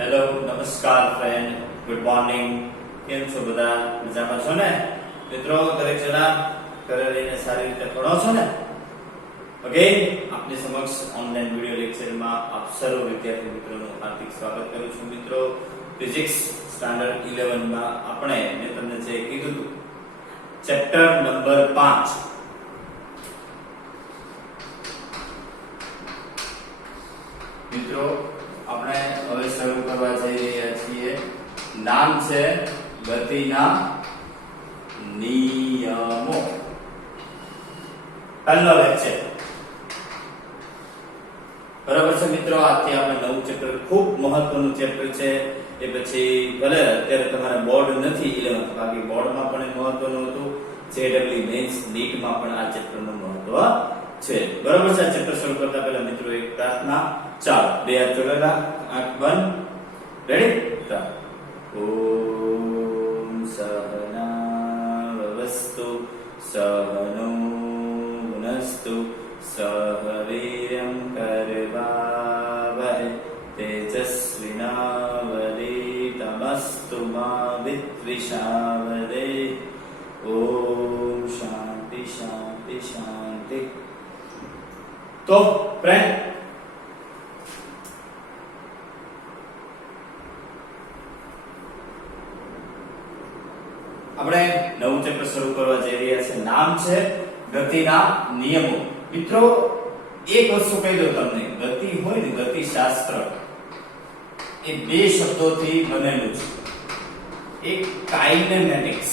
Hello નમસ્કાર friend, good morning. કેમ છો બધા? મજામાં છો ને મિત્રો? દરેક જણા ઘરે રહીને સારી રીતે ભણો છો ને? ઓકે, આપની સમક્ષ ઓનલાઈન વિડિયો લેક્ચરમાં આપ સર્વ વિદ્યાર્થી મિત્રોનું હાર્દિક સ્વાગત કરું છું. મિત્રો, ફિઝિક્સ સ્ટાન્ડર્ડ 11 માં આપણે મેં તમને જે કીધું હતું ચેપ્ટર નંબર 5 મિત્રો આપણે હવે શરૂ કરવા જઈ રહ્યા છીએ. નામ છે ગતિના નિયમો. પહેલો લેક્ચર બરાબર છે મિત્રો. આજથી આપણે નવું ચેપ્ટર, ખૂબ મહત્વનું ચેપ્ટર છે. એ પછી ભલે અત્યારે તમારે બોર્ડ નથી 11th, બાકી બોર્ડમાં પણ મહત્વનું હતું. જેડબલ્યુ મેન્સ નીટમાં પણ આ ચેપ્ટરનું મહત્વ છે. બરાબર છે. આ ચેપ્ટર શરૂ કરતા પહેલા મિત્રો એક પ્રાર્થના. ચાલો, બે હાથ જોડેલા, આંખ બંધ, રેડી? ઓમ સહના ભવસ્તુ સહનો ભુનસ્તુ સહ વીર્યં કરવાવહૈ તેજસ્વિનાવધીતમસ્તુ મા વિદ્વિષાવહૈ. ઓમ શાંતિ શાંતિ શાંતિ. તો ફ્રેન્ડ, આપણે નવું ચેપ્ટર શરૂ કરવા જઈ રહ્યા છે. નામ છે ગતિના નિયમો. મિત્રો, એક વસ્તુ કહી દઉં તમને, ગતિ હોય ને, ગતિશાસ્ત્ર એ બે શબ્દોથી બનેલું છે. એક કાઇનેમેટિક્સ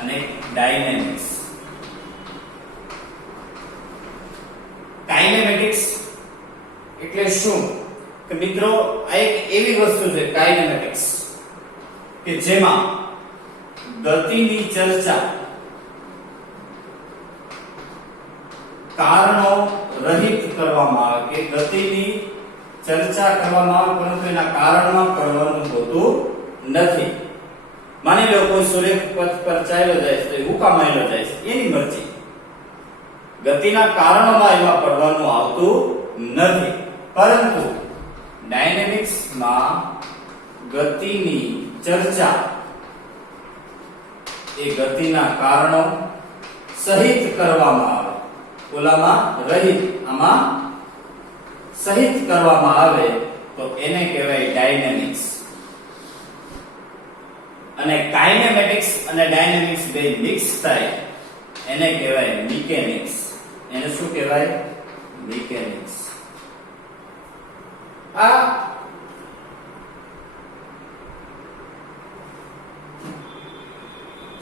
અને ડાયનેમિક્સ. કાઇનેમેટિક્સ એટલે શું કે મિત્રો, આ એક એવી વસ્તુ છે કાઇનેમેટિક્સ કે જેમાં ગતિની ચર્ચા કારણો રહિત કરવામાં આવે, કે ગતિની ચર્ચા કરવામાં આવે પરંતુ એના કારણમાં પડવાનું હોતું નથી. માની લો કોઈ સૂર્ય પથ પર ચાલ્યો જાય છે તો એ હુકા માયલો જાય છે, એની મરજી. ગતિના કારણોમાં એમાં પડવાનું આવતું નથી. પરંતુ ડાયનેમિક્સ માં ગતિની ચર્ચા એ ગતિના કારણો સહિત કરવામાં આવે. ઓલામાં રહિત, આમાં સહિત કરવામાં આવે તો એને કહેવાય ડાયનેમિક્સ. અને કાઇનેમેટિક્સ અને ડાયનેમિક્સ બે મિક્સ થાય એને કહેવાય મિકેનિક્સ. એને શું કહેવાય? મિકેનિક્સ. આ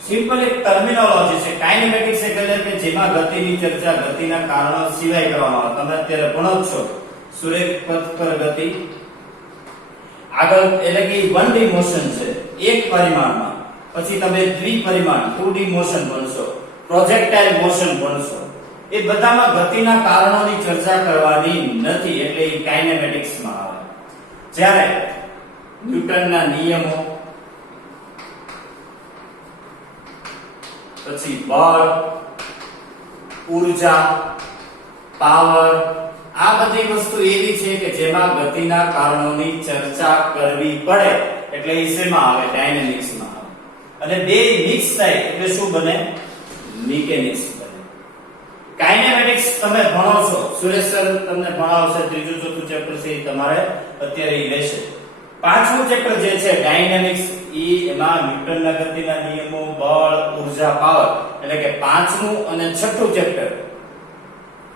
સિમ્પલ એક ટર્મિનોલોજી છે. કાઇનેમેટિક્સ એટલે કે જેમાં ગતિની ચર્ચા ગતિના કારણો સિવાય કરવામાં આવે. તમે અત્યારે ભણો છો સૂર્ય પથ પર ગતિ આગળ, એટલે કે 1D મોશન છે એક પરિમાણમાં. પછી તમે દ્વિપરિમાણ 2D મોશન ભણશો, પ્રોજેક્ટાઇલ મોશન ભણશો. એ બધામાં ગતિના કારણોની ચર્ચા કરવાની નથી, એટલે એ કાઇનેમેટિક્સ માં આવે. જ્યારે ન્યૂટનના નિયમો, પછી બળ, ઊર્જા, પાવર, આ બધી વસ્તુ એવી છે કે જેમાં ગતિના કારણોની ચર્ચા કરવી પડે, એટલે એ શેમાં આવે? ડાયનેમિક્સ માં આવે. અને બે મિક્સ થાય એટલે શું બને? મિકેનિક્સ. કાઇનેમેટિક્સ તમે ભણો છો, સુરેશ સર તમને ભણાવશે. ત્રીજું ચોથું ચેપ્ટર છે તમારે અત્યારે ઈ લેશે. પાંચમું ચેપ્ટર જે છે ડાયનેમિક્સ, એમાં ન્યૂટનના ગતિના નિયમો, બળ, ઊર્જા, પાવર, એટલે કે પાંચમું અને છઠ્ઠું ચેપ્ટર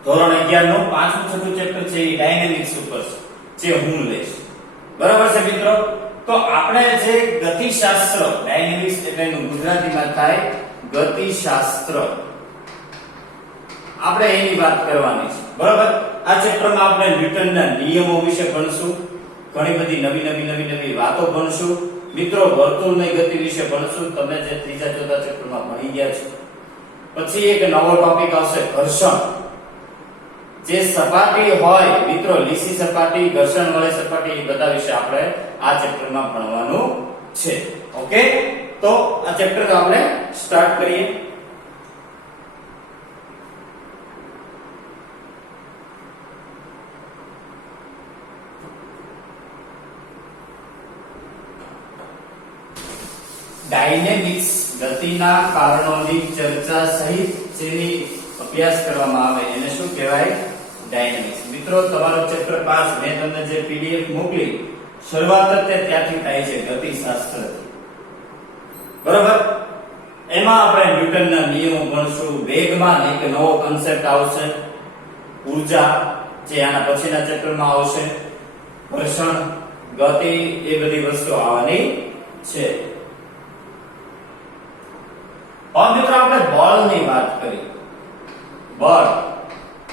ધોરણ 11 નું પાંચમું છઠ્ઠું ચેપ્ટર છે એ ડાયનેમિક્સ ઉપર છે, જે હું લઈશ. બરાબર છે મિત્રો? તો આપણે જે ગતિશાસ્ત્ર, ડાયનેમિક્સ એટલે એનું ગુજરાતીમાં થાય ગતિશાસ્ત્ર, આપણે એની વાત કરવાની છે. બરાબર? આ ચેપ્ટરમાં આપણે ન્યૂટનના નિયમો વિશે ભણશું. ઘણી બધી નવી વાતો ભણશું. મિત્રો, વર્તુળની ગતિ વિશે ભણશું. તમે જે ત્રીજા ચોથા ચેપ્ટરમાં ભણી ગયા છો. પછી એક નવો ટોપિક આવશે ઘર્ષણ. જે સપાટી હોય મિત્રો, લીસી સપાટી, ઘર્ષણ વાળી સપાટી, એ બધા વિશે આપણે આ ચેપ્ટરમાં ભણવાનું છે. ઓકે, તો આ ચેપ્ટર આપણે સ્ટાર્ટ કરીએ. ડાયનેમિક્સ ગતિના કારણોની ચર્ચા સહિત જેની અભ્યાસ કરવામાં આવે એને શું કહેવાય? ડાયનેમિક્સ. મિત્રો તમારો ચેપ્ટર 5 મેં તમને જે પીડીએફ મોકલી શરૂઆત જ ત્યાંથી થાય છે, ગતિશાસ્ત્રથી. બરોબર? એમાં આપણે ન્યૂટનના નિયમો ભણશું, વેગમાં એક નવો કન્સેપ્ટ આવશે, ઊર્જા જે આના પછીના ચેપ્ટરમાં આવશે, ઘર્ષણ, ગતિ, એ બધી વસ્તુઓ આવવાની છે. હવે મિત્રો આપણે બળની વાત કરી. બળ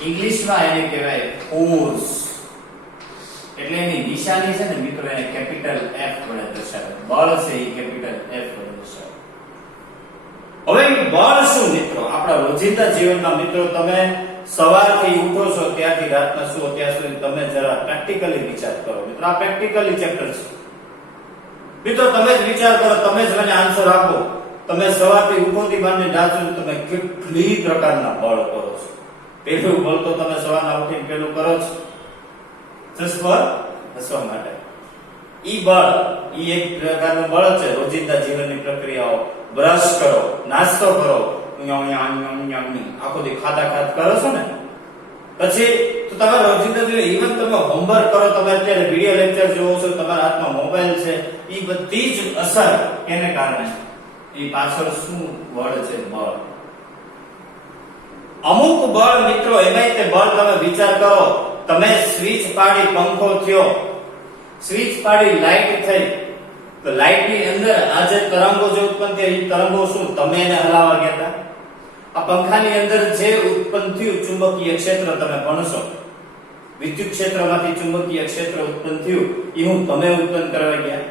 ઇંગ્લિશમાં એને કહેવાય ફોર્સ. એટલે એની નિશાની છે ને મિત્રો એને કેપિટલ F વડે દર્શાવે. બળ છે એ કેપિટલ F વડે દર્શાવે. હવે બળ શું મિત્રો? આપણા રોજિંદા જીવનમાં મિત્રો તમે સવારથી ઉઠો છો ત્યારથી રાતના સુવો ત્યાં સુધી તમે જરા પ્રેક્ટિકલી વિચાર કરો. મિત્રો આ પ્રેક્ટિકલી ચેપ્ટર છે. મિત્રો તમે જ વિચાર કરો, તમે જ મને આન્સર આપો. તમે સવારથી ઉઠોથી માંડીને રાત સુધી તમે કેટલી પ્રકારના બળ કરો છો? પહેલું બળ તો તમે સવારના ઉઠીને પહેલું કરો છો જસ્ટ ફોર હસવા માટે. ઈ બળ ઈ એક પ્રકારનું બળ છે. રોજિંદા જીવનની પ્રક્રિયાઓ, બ્રશ કરો, નાસ્તો કરો, આખો દી ખાતા કરો છો ને, પછી તો તમે રોજિંદા જીવન, ઇવન તમે હોમવર્ક કરો, તમે અત્યારે વિડિયો લેક્ચર જોવો છો, તમારા હાથમાં મોબાઈલ છે, ઈ બધી જ અસર કેને કારણે? ઈ પાછળ શું બળ છે? બળ. અમુક બળ મિત્રો એમાંય તે બળ તમે વિચાર કરો, તમે સ્વિચ પાડી પંખો થયો, સ્વિચ પાડી લાઈટ થઈ, તો લાઈટ ની અંદર આ જે તરંગો જે ઉત્પન્ન થયા એ તરંગો શું તમે એને હલાવવા ગયા હતા? આ પંખાની અંદર જે ઉત્પન્ન થયું ચુંબકીય ક્ષેત્ર તમે ભણશો, વિદ્યુત ક્ષેત્રમાંથી ચુંબકીય ક્ષેત્ર ઉત્પન્ન થયું એ હું તમે ઉત્પન્ન કરવા ગયા.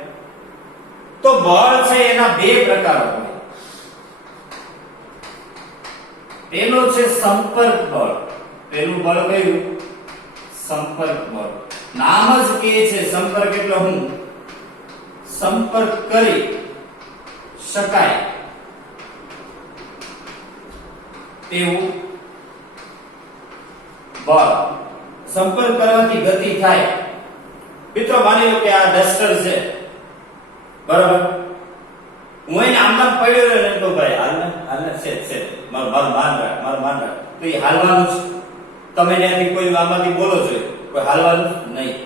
તો બળ છે એના બે પ્રકાર હોય. પેલો છે સંપર્ક બળ. પેલું બળ કયું? સંપર્ક બળ. નામ જ કહે છે સંપર્ક એટલે હું સંપર્ક કરી શકાય તેવું બળ. સંપર્ક કરવાથી ગતિ થાય. મિત્રો માની લો કે આ ડસ્ટર છે, બરાબર, હું એને આમ પડ્યો રહે તો ભાઈ હાલને છે મારું માન રાખ તો એ હાલવાનું છે. તમે ત્યાંથી કોઈ આમાંથી બોલો છો, કોઈ હાલવાનું નહીં.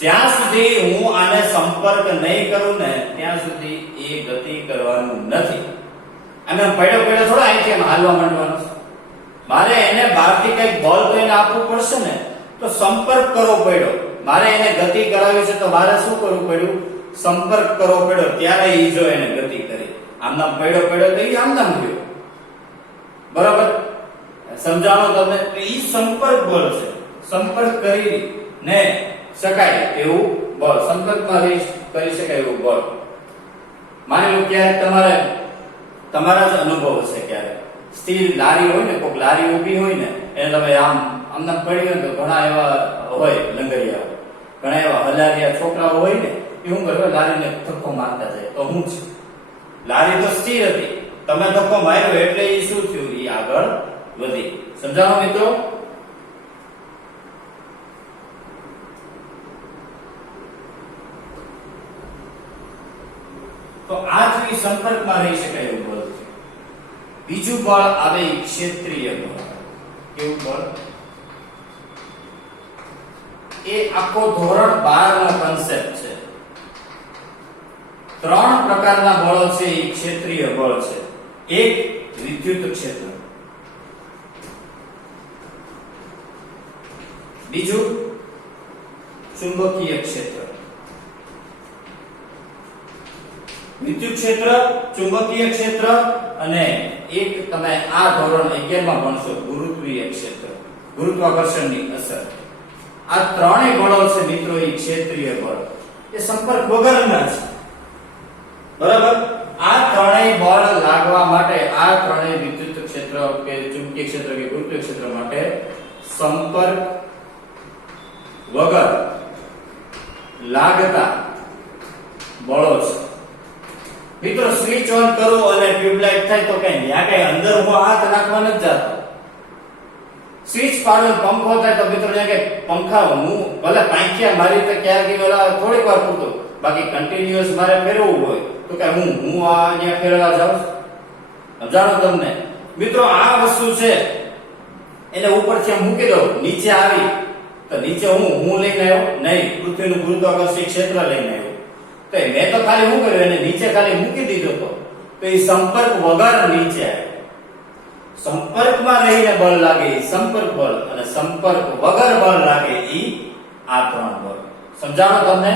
જ્યાં સુધી હું આને સંપર્ક નહીં કરું ને ત્યાં સુધી એ ગતિ કરવાનું નથી. અને પડ્યો થોડા અહીંથી એમ હાલવા માંડવાનો છે. મારે એને બહારથી કઈક બળ તો એને આપવું પડશે ને, તો સંપર્ક કરવો પડ્યો. મારે એને ગતિ કરાવી છે તો મારે શું કરવું પડ્યું? સંપર્ક કરવો પડ્યો. ત્યારે એ જો એને ગતિ કરી. આમનામ પડ્યો તો એ આમનામ ગયો. બરાબર? સમજાવો તમને? એ સંપર્ક બળ છે. સંપર્ક કરી ને શકાય એવું બળ, સંપર્કમાં કરી શકાય એવું બળ. માની લો ક્યારેક તમારા જ અનુભવ હશે, ક્યારેક સ્થિર લારી હોય ને, કોઈક લારી ઊભી હોય ને એને તમે આમનામ પડી ગયો તો ઘણા એવા હોય લંગરિયા, ઘણા એવા હલારિયા છોકરાઓ હોય ને, એ શું કરે? લારીને ધક્કો મારતા જાય. તો હું છે, લારી તો સ્થિર હતી, તમે ધક્કો માર્યો એટલે એ શું થયું? એ આગળ વધી. સમજાવો મિત્રો? તો આ જો સંપર્કમાં રહી શકાય એવું બળ છે. બીજું બળ આવે ક્ષેત્રીય બળ. કેવું બળ? એ આખો ધોરણ 12 નો કન્સેપ્ટ છે. 3 પ્રકારના બળો છે એ ક્ષેત્રીય બળ છે. એક વિદ્યુત ક્ષેત્ર, બીજું ચુંબકીય ક્ષેત્ર. વિદ્યુત ક્ષેત્ર, ચુંબકીય ક્ષેત્ર અને એક તમે આ ધોરણ 11 માં ભણશો ગુરુત્વીય ક્ષેત્ર, ગુરુત્વાકર્ષણની અસર. આ ત્રણેય બળો છે મિત્રો એ ક્ષેત્રીય બળ. એ સંપર્ક વગરના છે. બરાબર? આ ત્રણેય બળ લાગવા માટે, આ ત્રણેય વિદ્યુત ક્ષેત્ર કે ચુંબકીય ક્ષેત્ર કે ગુરુત્વીય ક્ષેત્ર માટે સંપર્ક વગર લાગતા બળો છે. મિત્રો સ્વિચ ઓન કરો અને ટ્યુબલાઇટ થાય તો કઈ ત્યાં કઈ અંદર હું હાથ નાખવા નથી જતો. સ્વિચ પાડો પંખો થાય તો મિત્રો ત્યાં કઈ પંખા હું ભલે પાંખિયા મારી તો ક્યારેક વેલા થોડીક વાર પૂરતો બાકી કન્ટિન્યુઅસ મારે ફેરવવું હોય તો કે હું આ અહીંયા ફેરવા જાઉં જાણો તમને મિત્રો આ વસ્તુ છે એને ઉપરથી મૂકી દો નીચે આવી તો નીચે હું લઈને આવ્યો નહીં પૃથ્વીનું ગુરુત્વાકર્ષણ ક્ષેત્ર લઈને આવ્યો તો મેં તો ખાલી શું કર્યું એને નીચે ખાલી મૂકી દીધો તો એ સંપર્ક વગર નીચે આવ્યો સંપર્કમાં રહીને બળ લાગે એ સંપર્ક બળ અને સંપર્ક વગર બળ લાગે એ આ ત્રણ બળ સમજાણો તમને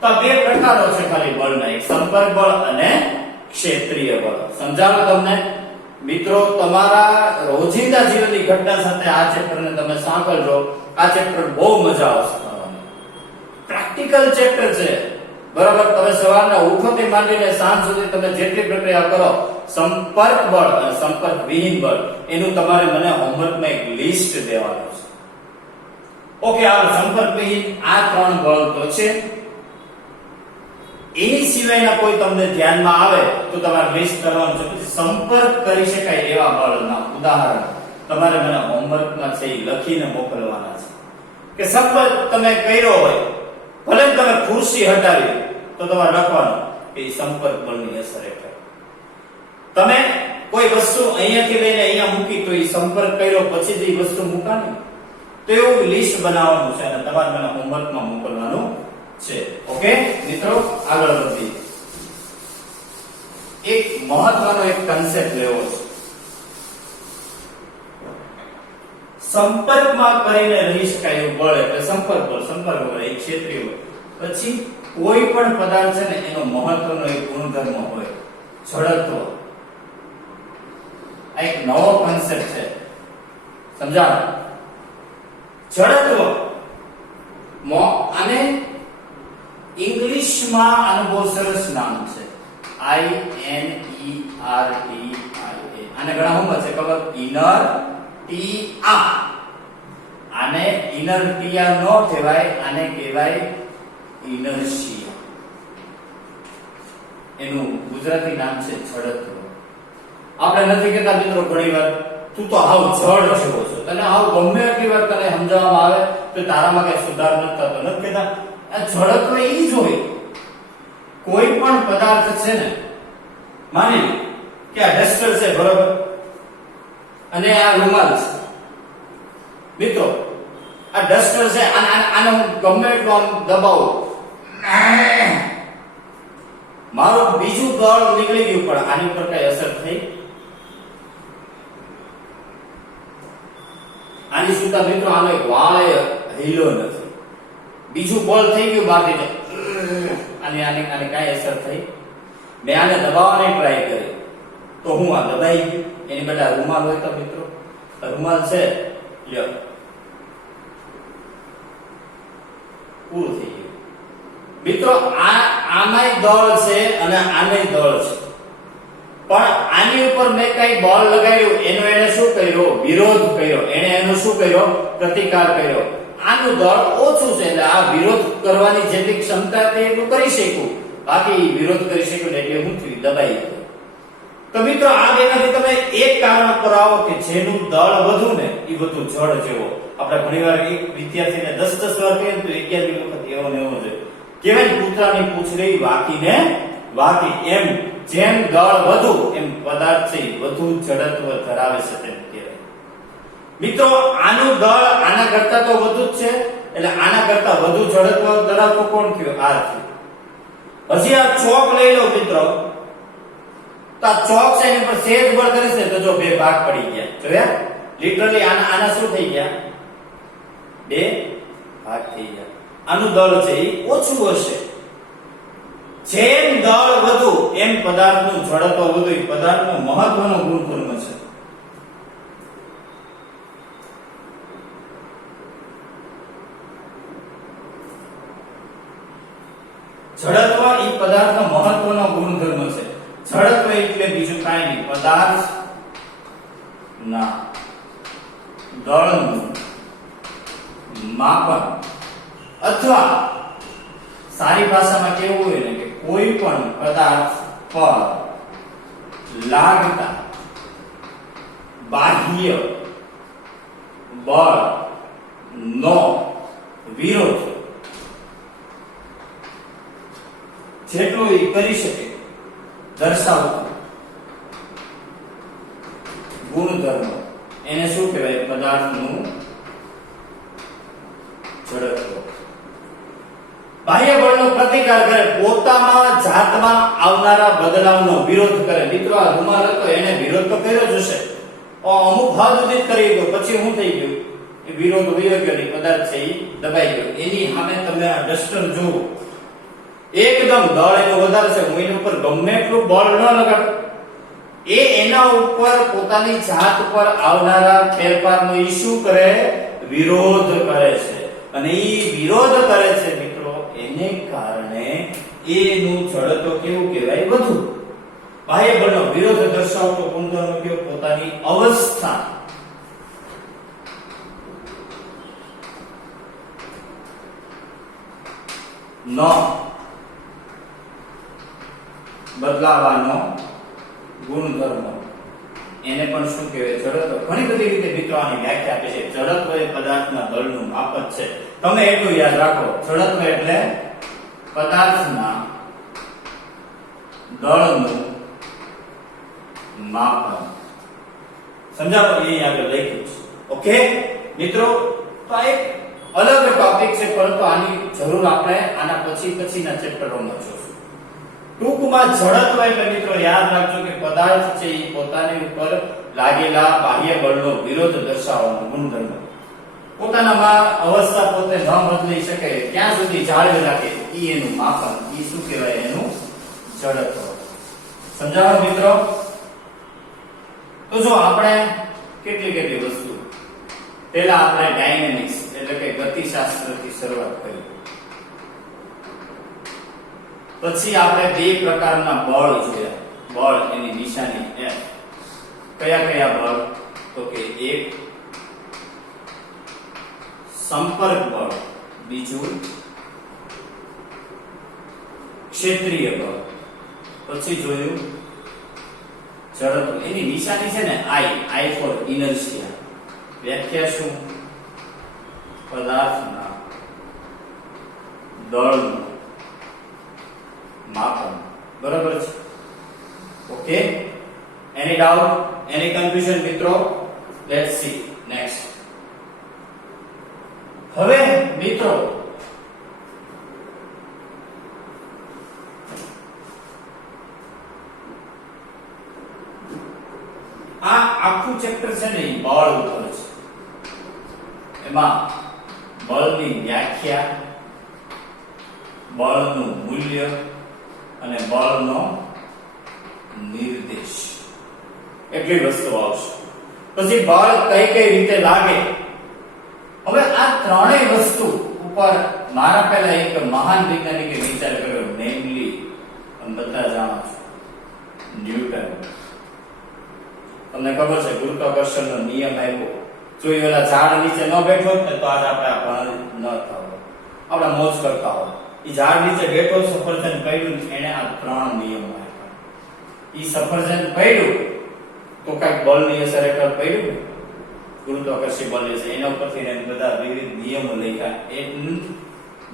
તો બે પ્રકારો છે ખાલી બળના એક સંપર્ક બળ અને ક્ષેત્રીય બળ સમજાણો તમને મિત્રો તમારા રોજિંદા જીવનની ઘટના સાથે આ ચેપ્ટરને તમે સાંકળજો આ ચેપ્ટર બહુ મજા આવશે પ્રેક્ટિકલ ચેપ્ટર છે બરાબર તમે સવારના ઉઠોથી માંડીને સાંજ સુધી તમે જેટલી પ્રક્રિયા કરો સંપર્ક બળ અને સંપર્ક વિહીન બળ એનું તમારે મને હોમવર્કમાં એક લિસ્ટ દેવાનું છે ઓકે આ સંપર્ક વિહીન આ ત્રણ બળ તો છે એની સિવાયના કોઈ તમને ધ્યાનમાં આવે તો તમારે લિસ્ટ કરવાનું છે પછી સંપર્ક કરી શકાય એવા બળના ઉદાહરણ તમારે મને હોમવર્કમાં છે એ લખીને મોકલવાના છે કે સંપર્ક તમે કર્યો હોય ભલે તમે ખુરશી હટાવી તો તમારે લખવાનું કે સંપર્ક બળની અસર હેઠળ તમે કોઈ વસ્તુ અહીંયાથી લઈને અહીંયા મૂકી તો એ સંપર્ક કર્યો પછી જ એ વસ્તુ મૂકાની તો એવું લિસ્ટ બનાવવાનું છે અને તમારે મને હોમવર્કમાં મોકલવાનું છે ઓકે મિત્રો આગળ વધીએ એક મહત્વનો એક કન્સેપ્ટ લેવો છે સંપર્કમાં કરીને રહી શકાય એવું બળ એટલે સંપર્ક બળ એક ક્ષેત્રીય બળ પછી કોઈ પણ પદાર્થ છે ને એનો મહત્વનો એક ગુણધર્મ હોય જડત્વ આ એક નવો કન્સેપ્ટ છે સમજાવો જડત્વ આને ઇંગ્લિશમાં આનું બહુ સરસ નામ છે INERTIA આને ઘણા હોમવર્ક છે ખબર ઇનર્ટિયા આને ઇનર્ટિયા નો કહેવાય આને કહેવાય ઇનર્શિયા એનું ગુજરાતી નામ છે જડત્વ આપણે નથી કહેતા મિત્રો ઘણીવાર તું તો હાવ જડ જેવો છો તને હાવ ગમે એટલી વાર તને સમજાવવામાં આવે તો તારામાં કઈ સુધાર નથી થતો નથી કહેતા આ જડત્વ એ જ હોય કોઈ પણ પદાર્થ છે ને માની કે આ ડસ્ટર છે બરોબર અને આ રૂમાલ છે મિત્રો આ ડસ્ટર છે આને હું ગમે એટલું આમ દબાવું મારું બીજું દળ નીકળી ગયું પણ આની ઉપર કઈ અસર થઈ આની સુધા મિત્રો આનો એક વાળ હિલો નથી બીજું બળ થઈ ગયું બાકી આને કઈ અસર થઈ મેં આને દબાવવાની ટ્રાય કરી તો હું આ દબાઈ ગયું એની બદલે રૂમાલ હોય તો મિત્રો રૂમાલ છે લ્યો પૂરું થઈ ગયું મિત્રો આમાંય દળ છે અને આમાંય દળ છે પણ આની ઉપર મેં કઈ બળ લગાવ્યું એને શું કર્યો વિરોધ કર્યો એનો શું કર્યો પ્રતિકાર કર્યો આનું દળ ઓછું છે એટલે આ વિરોધ કરવાની જેટલી ક્ષમતા તે એટલું કરી શકું બાકી વિરોધ કરી શકું એટલે હું થયું દબાઈ ગયું તો મિત્રો આ બેમાંથી તમે એક કારણ પર આવો કે જેનું દળ વધુ ને એ વધુ જડ જેવો આપણે ઘણીવાર એક વિદ્યાર્થીને 10 વાર કહીએ તો 11 વખત એવો ને એવો છે કેવાય કૂતરાની પૂંછડી વાકીને વાકી એમ જેમ દળ વધુ એમ પદાર્થ છે વધુ જડત્વ ધરાવે છે તેમ કહેવાય મિત્રો આનું દળ આના કરતા તો વધુ જ છે એટલે આના કરતા વધુ જડત્વ ધરાવતો કોણ થયો આ થયો હજી આ ચોક લઈ લો મિત્રો તો આ ચોક છે એની પર સેજ બળ કરે છે તો જો બે ભાગ પડી ગયા જોયા લિટરલી આના શું થઈ ગયા બે ભાગ થઈ ગયા આનું દળ છે એ ઓછું હશે જેમ દળ વધુ એમ પદાર્થનું જડત્વ વધુ એ પદાર્થનો મહત્વનો ગુણધર્મ છે જડત્વ એ પદાર્થનો મહત્વનો ગુણધર્મ છે જડત્વ એટલે બીજું કાંઈ નહીં પદાર્થ ના દળનું માપન અથવા સારી ભાષામાં કેવું હોય ને કે કોઈ પણ પદાર્થ પર લાગતા બાહ્ય બળ નો વિરોધ જેટલું એ કરી શકે દર્શાવતું ગુણધર્મ એને શું કહેવાય? પદાર્થનું જડત્વ. બાહ્ય બળનો પ્રતિકાર કરે, પોતામાં જાતમાં આવનારા બદલાવનો વિરોધ કરે. મિત્રો આ રૂમાલ હતો એને વિરોધ તો કર્યો જ હશે, અમુક હદ સુધી કરી ગયો, પછી શું થઈ ગયું? એ વિરોધ વયો ગયો, પદાર્થ છે એ દબાઈ ગયો. એની સામે તમે આ ડસ્ટર જુઓ, એકદમ દળ એનો વધારે છે, હું એની ઉપર ગમે એટલું બળ ન લગાડ, એ એના ઉપર પોતાની જાત પર આવનારા ફેરફારનો ઈ શું કરે? વિરોધ કરે છે. અને ઈ વિરોધ કરે છે મિત્રો, એને કારણે એનું જડત્વ કેવું કહેવાય? વધુ. બાહ્ય બળનો વિરોધ દર્શાવતો ગુણધર્મ કયો? પોતાની અવસ્થા ન બદલાવાનો ગુણધર્મ, એને પણ શું કહેવાય? જડત્વ. ઘણી બધી રીતે મિત્રો આની વ્યાખ્યા આપે છે. જડત્વ એ પદાર્થના બળનું માપ જ છે. તમે એટલું યાદ રાખો, જડત્વ એટલે પદાર્થના દળનું માપન. સમજાવો? એ આગળ લખ્યું છે. ઓકે મિત્રો, તો આ એક અલગ ટોપિક છે, પરંતુ આની જરૂર આપણે આના પછીના ચેપ્ટરોમાં જોશું. ટૂંકમાં જડત્વ એટલે મિત્રો યાદ રાખજો કે પદાર્થ છે એ પોતાની ઉપર લાગેલા બાહ્ય બળનો વિરોધ દર્શાવવાનો ગુણધર્મ. પોતાનામાં અવસ્થા પોતે ન બદલી શકે ત્યાં સુધી જાળવી રાખે ઈ એનું માપન, ઈ શું કહેવાય? એનું જડત્વ. સમજાવો મિત્રો? તો જો આપણે કેટલી વસ્તુ, પહેલા આપણે ડાયનેમિક્સ એટલે કે ગતિશાસ્ત્રથી શરૂઆત કરી, પછી આપણે બે પ્રકારના બળ જોયા. બળ એની નિશાની F. કયા બળ? તો કે એક સંપર્ક બળ, બીજું ક્ષેત્રીય બળ. પછી જોયું જડત્વ. એની નિશાની છે ને I ફોર ઇનર્શિયા. વ્યાખ્યા શું? પદાર્થના દળનું માપન. બરાબર છે? Okay, any doubt, any confusion મિત્રો? Let's see next. હવે મિત્રો આ આખું ચેપ્ટર છે ને એ બળ ઉપર છે. એમાં બળની વ્યાખ્યા, બળનું મૂલ્ય અને બળનો નિર્દેશ, એટલી વસ્તુ આવશે. પછી બળ કઈ રીતે લાગે. હવે આ ત્રણેય વસ્તુ ઉપર મારા પહેલા એક મહાન વૈજ્ઞાનિકે વિચાર કર્યો, નેમલી બધા જાણો છો, ન્યૂટન. તમને ખબર છે ગુરુત્વાકર્ષણનો નિયમ આપ્યો. જો એ ઓલા ઝાડ નીચે ન બેઠો હોત ને તો આજ આપણે ન થાવ, આપણે મોજ કરતા હોત. એ ઝાડ નીચે બેઠો, સફરજન પડ્યું, એને આ ત્રણ નિયમો આપ્યા. એ સફરજન પડ્યું તો કઈક બળની અસર હેઠળ પડ્યું ને, ગુરુત્વાકર્ષણ બળ છે, એના ઉપરથી એને બધા વિવિધ નિયમો લખ્યા. એ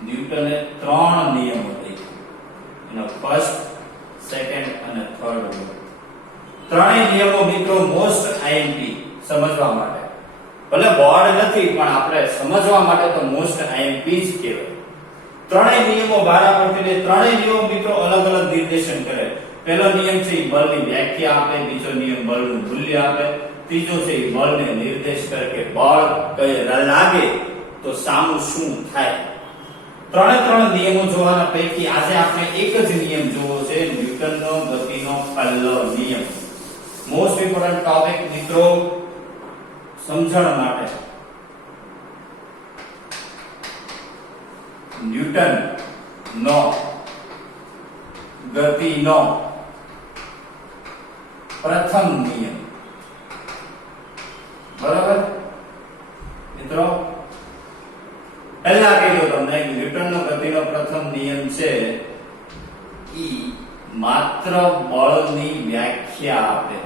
ન્યૂટને ત્રણ નિયમો લખ્યા. એનો ફર્સ્ટ, સેકન્ડ અને થર્ડ. ત્રણેય નિયમો મિત્રો મોસ્ટ આઈએમપી સમજવા માટે, ભલે બોર્ડ નથી પણ આપણે સમજવા માટે તો મોસ્ટ આઈએમપી જ કહેવાય. ત્રણેય નિયમો બારા પરથી, ત્રણેય નિયમો મિત્રો અલગ અલગ નિર્દેશન કરે. પહેલો નિયમ છે એ બળની વ્યાખ્યા આપે, બીજો નિયમ બળનું મૂલ્ય આપે, ત્રીજો છે એ બળને નિર્દેશ કરે કે બળ કઈ લાગે તો સામું શું થાય. ત્રણ નિયમો જોવાના પૈકી આજે આપણે એક જ નિયમ જોવો છે, ન્યૂટનનો ગતિનો પહેલો નિયમ. મોસ્ટ ઇમ્પોર્ટન્ટ ટોપિક મિત્રો સમજણ માટે. ન્યૂટન નો ગતિનો પ્રથમ નિયમ. બરાબર મિત્રો? પહેલા કીધું તમને કે ન્યૂટનનો ગતિનો પ્રથમ નિયમ છે ઈ માત્ર બળની વ્યાખ્યા આપે.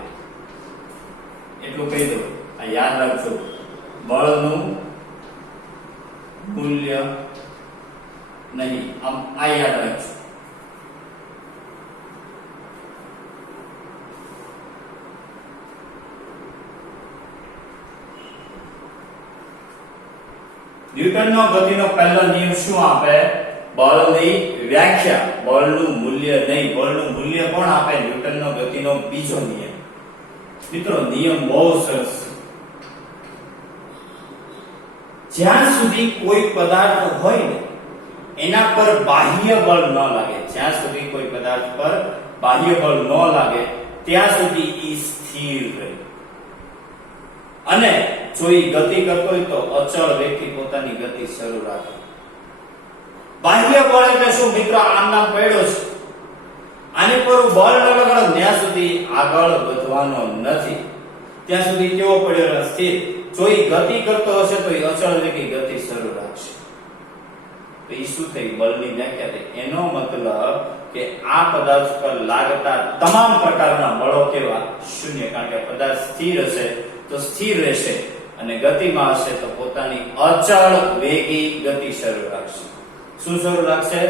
એટલું કહી દો, આ યાદ રાખજો. બળનું મૂલ્ય નહીં, આ યાદ રાખજો. ન્યૂટનનો ગતિનો પહેલો નિયમ શું આપે? બળની વ્યાખ્યા, બળનું મૂલ્ય નહીં. બળનું મૂલ્ય કોણ આપે? ન્યૂટનનો ગતિનો બીજો નિયમ. મિત્રો નિયમ બહુ સરસ છે. જ્યાં સુધી કોઈ પદાર્થ હોય ને એના પર બાહ્ય બળ ન લાગે, જ્યાં સુધી કોઈ પદાર્થ પર બાહ્ય બળ ન લાગે ત્યાં સુધી ઈ સ્થિર રહે. અને જો ઈ ગતિ કરતો હોય તો અચળ વેગથી પોતાની ગતિ શરૂ રાખે. બાહ્ય બળ એટલે શું મિત્રો? આમ નામ પડ્યો છે, આની પર બળ ન લગાડો ત્યાં સુધી આગળ વધવાનો નથી. ત્યાં સુધી કેવો પડ્યો રહે? સ્થિર. જો ઈ ગતિ કરતો હશે તો ઈ અચળ વેગી ગતિ શરૂ રાખશે. તો ઈ શું થઈ? બળની વ્યાખ્યા થઈ. એનો મતલબ કે આ પદાર્થ પર લાગતા તમામ પ્રકારના બળો કેવા? શૂન્ય. કારણ કે પદાર્થ સ્થિર હશે તો સ્થિર રહેશે અને ગતિમાં હશે તો પોતાની અચળ વેગી ગતિ શરૂ રાખશે. શું શરૂ રાખશે?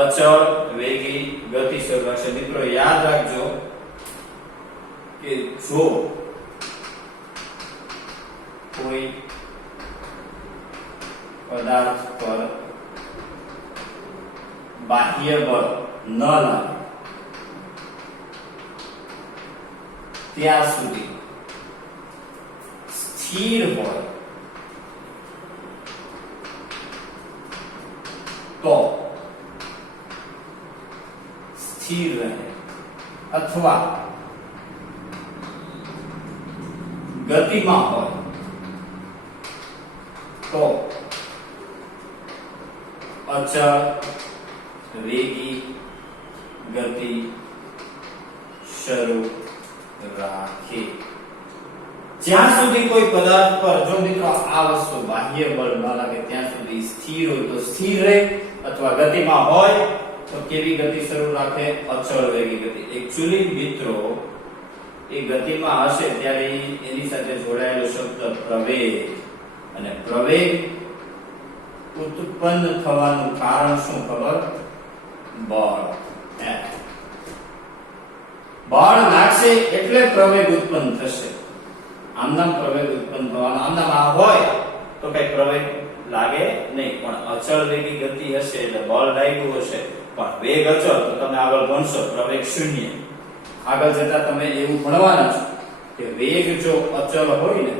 અચળ વેગી ગતિ શરૂ રાખશે. મિત્રો યાદ રાખજો કે જો કોઈ પદાર્થ પર બાહ્ય બળ ન લાગે ત્યાં સુધી સ્થિર હોય તો સ્થિર રહે, અથવા ગતિમાં હોય તો અચળ વેગી ગતિ શરૂ રાખે. જ્યાં સુધી કોઈ પદાર્થ પર, જો મિત્રો આ વસ્તુ બાહ્ય બળ ન લાગે ત્યાં સુધી સ્થિર હોય તો સ્થિર રહે, અથવા ગતિમાં હોય તો કેવી ગતિ શરૂ રાખે? અચળ વેગી ગતિ. એક્ચ્યુઅલી મિત્રો એ ગતિમાં હશે ત્યારે એની સાથે જોડાયેલો શબ્દ પ્રવેગ, અને પ્રવેગ ઉત્પન્ન થવાનું કારણ શું ખબર? બળ. બળ લાગશે એટલે પ્રવેગ ઉત્પન્ન થશે. આમનામ પ્રવેગ ઉત્પન્ન થવાનો, આમનામ આ હોય તો કઈ પ્રવેગ લાગે નહીં. પણ અચળ વેગી ગતિ હશે એટલે બળ લાગ્યું હશે પણ વેગ અચળ, તો તમે આગળ ભણશો પ્રવેગ શૂન્ય. આગળ જતા તમે એવું ભણવાના છો કે વેગ જો અચળ હોય ને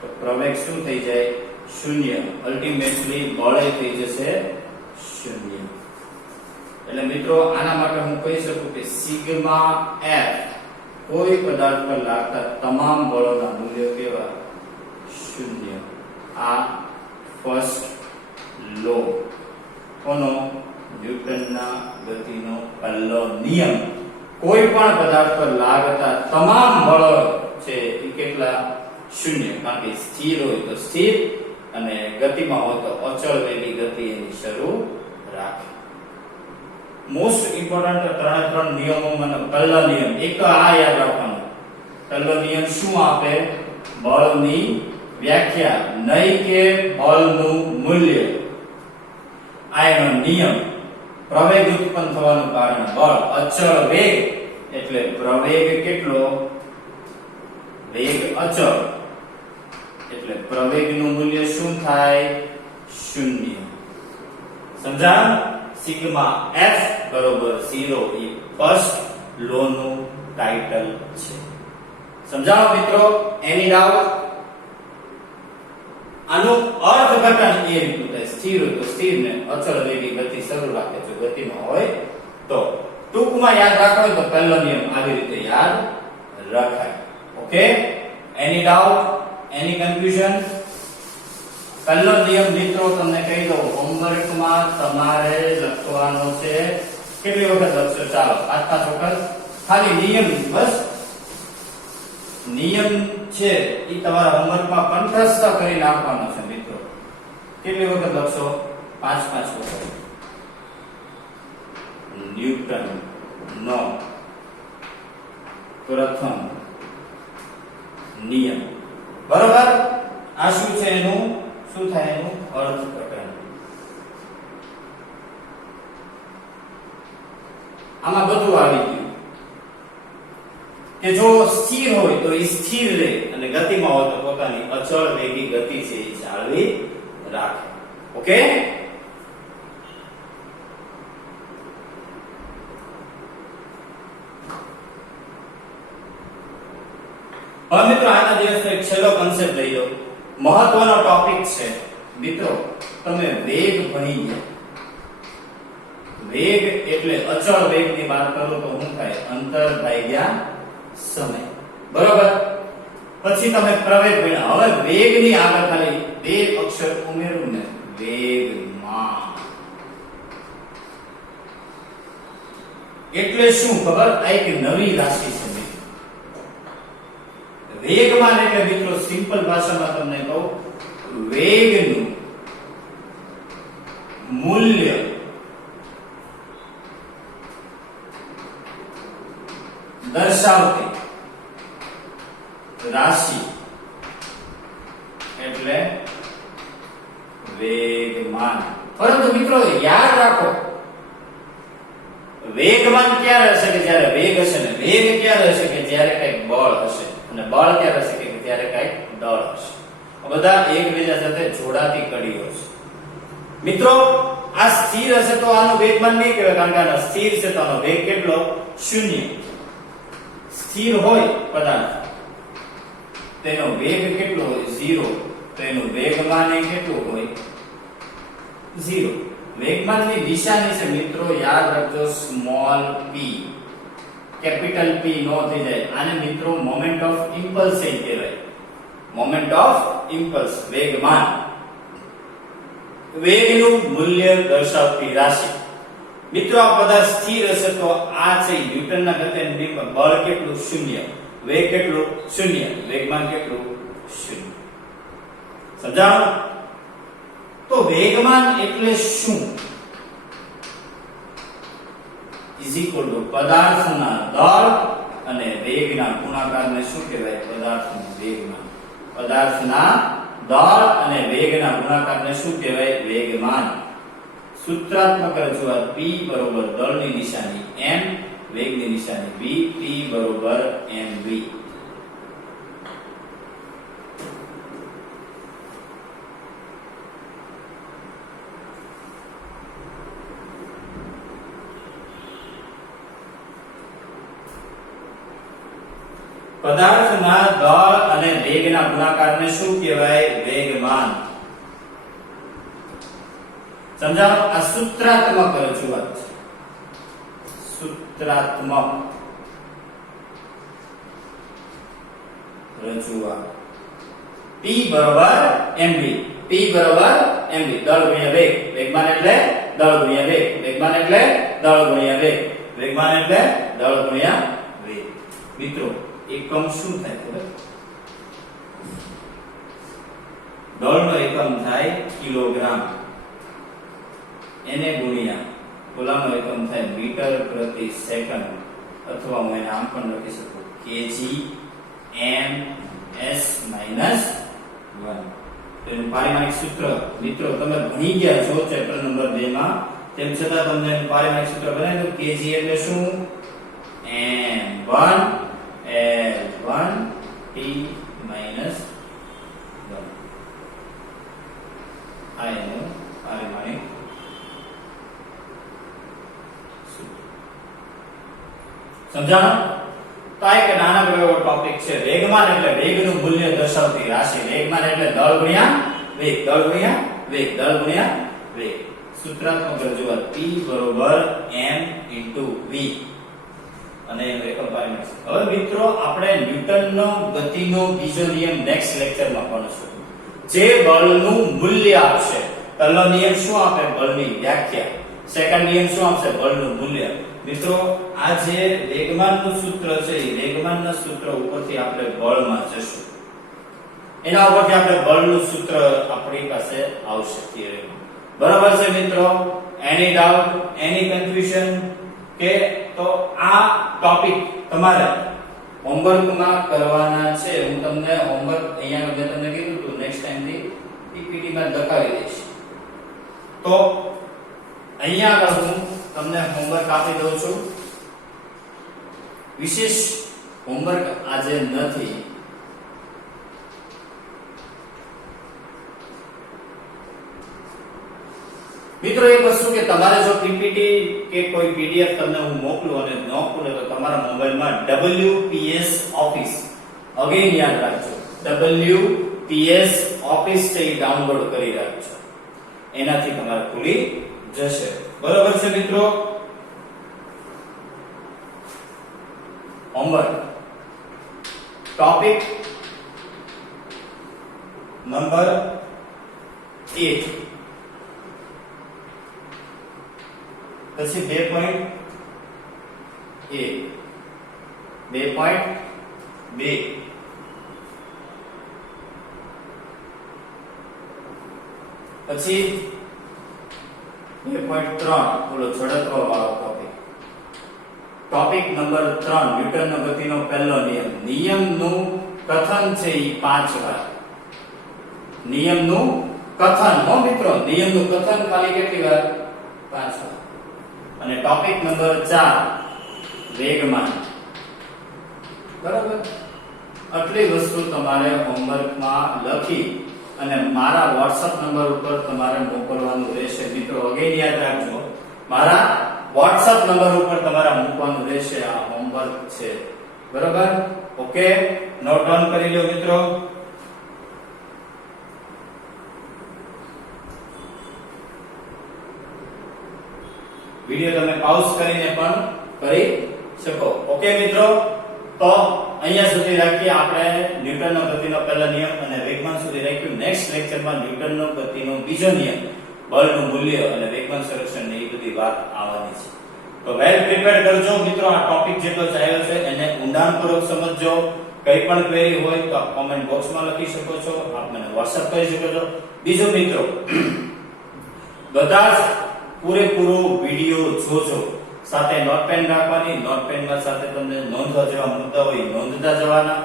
તો પ્રવેગ શું થઈ જાય? શૂન્ય. અલ્ટિમેટલી બળ થઈ જશે શૂન્ય. એટલે મિત્રો આના માટે હું કહી શકું કે સિગ્મા એફ કોઈ પદાર્થ પર લાગતા તમામ બળોના મૂલ્યો કેવા? શૂન્ય. આ ફર્સ્ટ લો કોનો? ન્યૂટનના ગતિનો પહેલો નિયમ. કોઈ પણ પદાર્થ પર લાગતા તમામ બળો છે એ કેટલા? શૂન્ય. કારણ કે સ્થિર હોય તો સ્થિર અને ગતિમાં હોય તો અચળ વેગી ગતિ એની શરૂ રાખે. મોસ્ટ ઇમ્પોર્ટન્ટ ત્રણ નિયમોમાંનો પહેલો નિયમ, એક તો આ યાદ રાખવાનો. પહેલો નિયમ શું આપે? બળની વ્યાખ્યા, નહીં કે બળનું મૂલ્ય. આ એનો નિયમ. પ્રવેગ ઉત્પન્ન થવાનું કારણ બળ. અચળ વેગ એટલે પ્રવેગ કેટલો? વેગ અચળ એટલે પ્રવેગનું મૂલ્ય શું થાય? શૂન્ય. સમજાયું? સિગ્મા એફ બરોબર 0 એ ફર્સ્ટ લો નું ટાઇટલ છે. સમજાવો મિત્રો? એની ડાઉટ? આનું અર્થઘટન એ રીતનું થાય. સ્થિર હોય તો સ્થિર ને અચળ વેગી ગતિ શરૂ રાખે. જો ગતિમાં હોય તો ટૂંકમાં યાદ રાખો તો પહેલો નિયમ આવી રીતે યાદ રખાય. Okay? Any doubt? Any confusion? પહેલો નિયમ મિત્રો તમને કહી દઉં, હોમવર્કમાં તમારે લખવાનો છે. કેટલી વખત લખશો? ચાલો 5 વખત. ખાલી નિયમ, બસ નિયમ છે એ તમારા હોમવર્કમાં કંઠસ્થ કરી નાખવાનો છે મિત્રો. કેટલી વખત લખશો? 5 વખત. ન્યૂટન નો પ્રથમ નિયમ. બરોબર? આ શું છે? એનું શું થાય? એનું અર્થઘટન. આમાં બધું આવી ગયું. કે જો સ્થિર હોય તો એ સ્થિર રહે અને ગતિમાં હોય તો પોતાની અચળ વેગી ગતિ છે એ જાળવી રાખે. ઓકે, હવે મિત્રો આજના દિવસનો એક છેલ્લો કન્સેપ્ટ લઈ લો. મહત્વનો ટોપિક છે મિત્રો, તમે વેગ ભણી ગયા. વેગ એટલે અચળ વેગની વાત કરો તો શું થાય? અંતર ભાગ્યા સમય. બરોબર. પછી તમે પ્રવેગ ભણ્યા. હવે વેગની આગળ ખાલી બે અક્ષર ઉમેરું ને, વેગમાન. એટલે શું ખબર? આ એક નવી રાશિ છે. વેગમાન એટલે મિત્રો સિમ્પલ ભાષામાં તમને કહું, વેગનું મૂલ્ય દર્શાવતી રાશિ એટલે વેગમાન. પરંતુ મિત્રો યાદ રાખો, વેગમાન ક્યારે હશે? કે જ્યારે વેગ હશે ને. વેગ ક્યારે હશે? કે જ્યારે કઈક બળ હશે. અને બળ ક્યારે હશે? કે ત્યારે કઈક દળ હશે. આ બધા એકબીજા સાથે જોડાતી કડીઓ છે. મિત્રો આ સ્થિર હશે તો આનો વેગમાન નહીં કહેવાય, કારણ કે આ સ્થિર છે તો આનો વેગ કેટલો? શૂન્ય. સ્થિર હોય પદાર્થ તેનો વેગ કેટલો હોય? 0. તો એનું વેગમાન એ કેટલું હોય? 0. વેગમાનની નિશાની છે મિત્રો, યાદ રાખજો, સ્મોલ p. કેપિટલ P નો થઈ જાય. આને મિત્રો મોમેન્ટ ઓફ ઇમ્પલ્સ કહેવાય. મોમેન્ટ ઓફ ઇમ્પલ્સ, વેગમાન. વેગનું મૂલ્ય દર્શાવતી રાશિ. મિત્રો આ પદાર્થ સ્થિર હશે તો આ છે ન્યૂટનના ગતિના નિયમ, બળ કેટલું? 0. વેગ કેટલું? 0. વેગમાન કેટલું? 0. સમજાણું? તો વેગમાન એટલે શું? ઇઝ ઇક્વલ ટુ પદાર્થના દળ અને વેગના ગુણાકારને શું કહેવાય? પદાર્થનું વેગમાન. પદાર્થના દળ અને વેગના ગુણાકારને શું કહેવાય? વેગમાન. સૂત્રાત્મક રજૂઆત p બરોબર દળની નિશાની m, વેગની નિશાની v, p બરોબર mv. પદાર્થના દળ અને વેગના ગુણાકારને શું કહેવાય? વેગમાન. સમજાવો? આ સૂત્રાત્મક રજૂઆત છે. સૂત્રાત્મક રજૂઆત. p બરોબર mv. p બરોબર mv. દળ ગુણ્યા વેગ. વેગમાન એટલે દળ ગુણ્યા વેગ. વેગમાન એટલે દળ ગુણ્યા વેગ. વેગમાન એટલે દળ ગુણ્યા વેગ. મિત્રો એકમ શું થાય ખબર? દળનો એકમ થાય કિલોગ્રામ. એને ગુણ્યા કુલમનો એકમ થાય મીટર પ્રતિ સેકન્ડ, અથવા હું એને આમ પણ લખી શકું કેજી એમ એસ માઈનસ 1. એનું પારિમાણિક સૂત્ર મિત્રો તમે ભણી ગયા છો ચેપ્ટર નંબર 2 માં, તેમ છતાં તમને એનું પારિમાણિક સૂત્ર બનાવી દઉં. કેજી એટલે શું? m1 L1 t minus 1. આ એનું પારિમાણિક સૂત્ર. સમજાણું? તો આ એક નાનકડો એવો ટોપિક છે. વેગમાન એટલે વેગનું મૂલ્ય દર્શાવતી રાશિ. વેગમાન એટલે દળ ગુણ્યા વેગ. દળ ગુણ્યા વેગ. દળ ગુણ્યા વેગ. સૂત્રાત્મક રજૂઆત p બરોબર m * v. અને એનો એકમ પારિમાણ. હવે મિત્રો આપણે ન્યૂટનનો ગતિનો બીજો નિયમ નેક્સ્ટ લેક્ચરમાં ભણીશું, જે બળનું મૂલ્ય આપશે. પહેલો નિયમ શું આપે? બળની વ્યાખ્યા. સેકન્ડ નિયમ શું આપશે? બળનું મૂલ્ય. મિત્રો આ જે વેગમાનનું સૂત્ર છે એ વેગમાનના સૂત્ર ઉપરથી આપણે બળમાં જશું. એના ઉપરથી આપણે બળનું સૂત્ર આપણી પાસે આવશે થિયરી. બરાબર છે મિત્રો? એની ડાઉટ, એની કન્ફ્યુઝન? કે તો આ ટોપિક તમારે હોમવર્કમાં કરવાના છે. હું તમને હોમવર્ક અહીંયા મેં તમને કીધું હતું નેક્સ્ટ ટાઈમ થી પીપીટી માં લખાવી દઈશ. તો અહીંયા આગળ હું તમને હોમવર્ક આપી દઉં છું. વિશેષ હોમવર્ક આજે નથી. મિત્રો એક વસ્તુ કે તમારે જો પીપીટી કે કોઈ પીડીએફ તમને હું મોકલું અને ન ખુલે તો તમારા મોબાઈલમાં WPS ઓફિસ અગેન યાદ રાખજો, WPS ઓફિસ છે એ ડાઉનલોડ કરી રાખજો, એનાથી તમારે ખુલી જશે. બરોબર છે મિત્રો. હોમવર્ક ટોપિક નંબર 8 પછી 2.1 2.2 પછી 2.3 બોલો ઝડપવા વાળો ટોપિક નંબર 3 ન્યૂટનનો ગતિનો પહેલો નિયમ. નિયમનું કથન છે એ 5 વાર. નિયમનું કથન હો મિત્રો, નિયમનું કથન ખાલી કેટલી વાર? 5 વાર. અને ટોપિક નંબર 4 વેગમાન. બરાબર. આટલી વસ્તુ તમારે હોમવર્કમાં લખી અને મારા WhatsApp નંબર ઉપર તમારે મોકલવાનું રહેશે. મિત્રો અગેન યાદ રાખજો, મારા WhatsApp નંબર ઉપર તમારે મૂકવાનું રહેશે. આ હોમવર્ક છે. બરાબર. ઓકે, નોટ ડાઉન કરી લો મિત્રો. વિડિયો તમે પાઉઝ કરીને પણ કરી શકો. ઓકે મિત્રો, તો અહીંયા સુધી રાખીએ આપણે ન્યૂટનનો ગતિનો પહેલો નિયમ અને વેગમાન સુધી રાખ્યું. નેક્સ્ટ લેક્ચરમાં ન્યૂટનનો ગતિનો બીજો નિયમ, બળનું મૂલ્ય અને વેગમાન સંરક્ષણ ની બધી વાત આવવાની છે. તો વેલ પ્રિપેર કરજો મિત્રો. આ ટોપિક જેટલો ચાલ્યો છે એને ઊંડાણપૂર્વક સમજજો. કઈ પણ ક્વેરી હોય તો કોમેન્ટ બોક્સમાં લખી શકો છો, આપ મને WhatsApp કરી શકો છો. બીજો મિત્રો, બધા જ પૂરેપૂરો વિડિયો જોજો. સાથે નોટપેન રાખવાની, નોટપેનમાં સાથે તમને નોંધવા જેવા મુદ્દા હોય નોંધતા જવાના,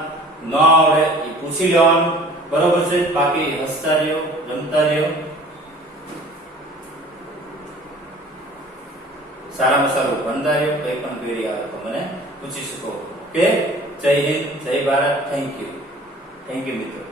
ન આવડે એ પૂછી લેવાનું. બરોબર છે. બાકી હસતા રહ્યો, રમતા રહ્યો. સારામાં સારું ભણતા રહ્યો. કઈ પણ ક્વેરી આવે તો મને પૂછી શકો. ઓકે, જય હિન્દ, જય ભારત. થેન્ક યુ મિત્રો.